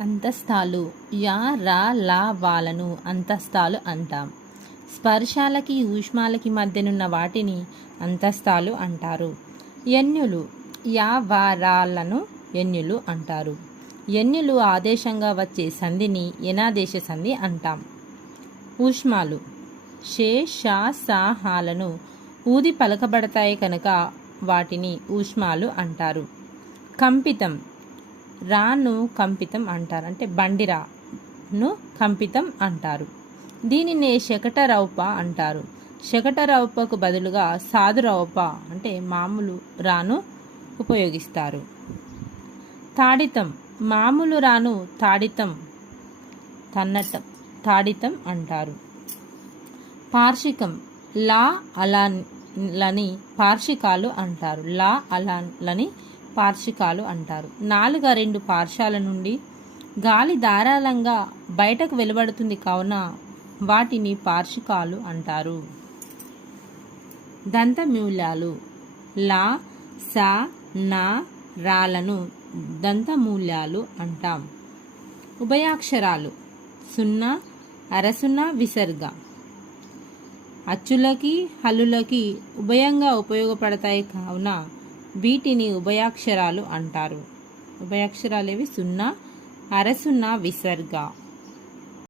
అంతస్తాలు yeah రా లా వాలను అంతస్తాలు అంటాం. స్పర్శాలకి ఊష్మాలకి మధ్యనున్న వాటిని అంతస్తాలు అంటారు. ఎన్యులు యా వా రాలను ఎన్యులు అంటారు. ఎన్యులు ఆదేశంగా వచ్చే సంధిని యనాదేశ సంధి అంటాం. ఊష్మాలు షే షా సా హాలను ఊది పలకబడతాయి కనుక వాటిని ఊష్మాలు అంటారు. కంపితం రాను కంపితం అంటారు, అంటే బండిరాను కంపితం అంటారు. దీనినే శకటరౌప అంటారు. శకటరౌపకు బదులుగా సాధురౌప అంటే మామూలు రాను ఉపయోగిస్తారు. తాడితం మామూలు రాను తాడితం తన్నటం తాడితం అంటారు. పార్షికం లా అలాలని పార్షికాలు అంటారు. లా అలాలని పార్షికాలు అంటారు. నాలుక రెండు పార్శ్వాల నుండి గాలి ధారాళంగా బయటకు వెలువడుతుంది కావున వాటిని పార్షికాలు అంటారు. దంతమూలాలు లా సా నా రాలను దంతమూలాలు అంటాం. ఉభయాక్షరాలు సున్నా అరసున్నా విసర్గ అచ్చులకి హల్లులకి ఉభయంగా ఉపయోగపడతాయి కావున వీటిని ఉభయాక్షరాలు అంటారు. ఉభయాక్షరాలు ఏవి? సున్నా అరసున్నా విసర్గ.